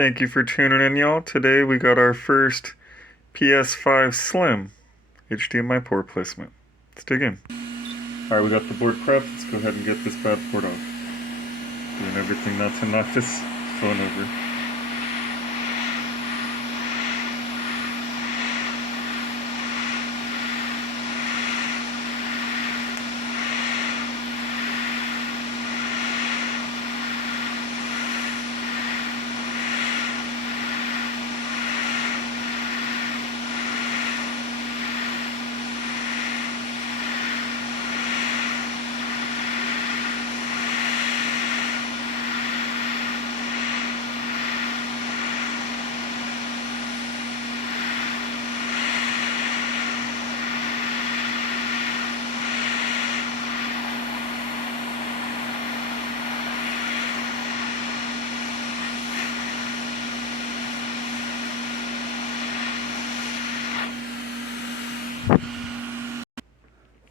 Thank you for tuning in, y'all. Today we got our first PS5 Slim HDMI port placement. Let's dig in. Alright, we got the board prepped. Let's go ahead and get this bad port off. Doing everything not to knock this phone over.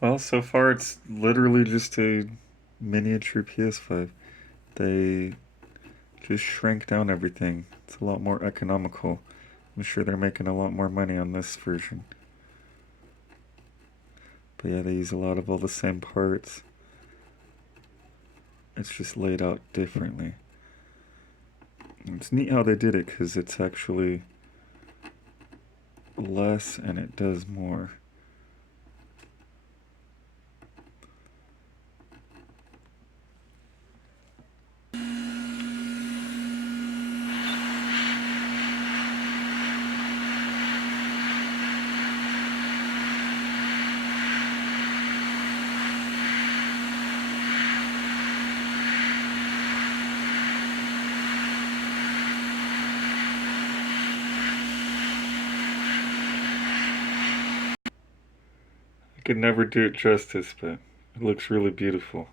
Well, so far it's literally just a miniature PS5. They just shrank down everything. It's a lot more economical. I'm sure they're making a lot more money on this version. But yeah, they use a lot of all the same parts. It's just laid out differently. It's neat how they did it because it's actually less and it does more. I could never do it justice, but it looks really beautiful.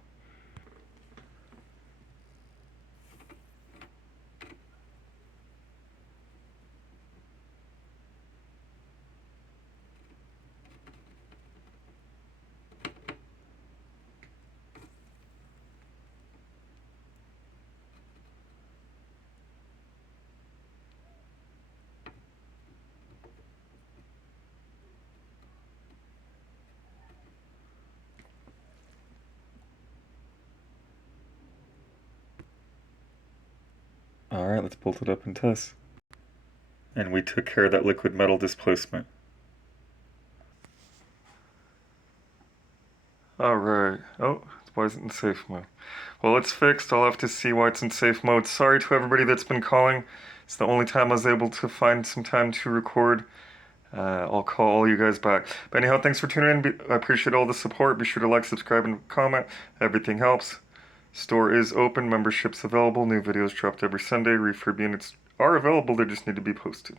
Alright, let's bolt it up and test. And we took care of that liquid metal displacement. Alright. Oh, why is it in safe mode? Well, it's fixed. I'll have to see why it's in safe mode. Sorry to everybody that's been calling. It's the only time I was able to find some time to record. I'll call all you guys back. But anyhow, thanks for tuning in. I appreciate all the support. Be sure to like, subscribe, and comment. Everything helps. Store is open. Memberships available. New videos dropped every Sunday. Refurb units are available. They just need to be posted.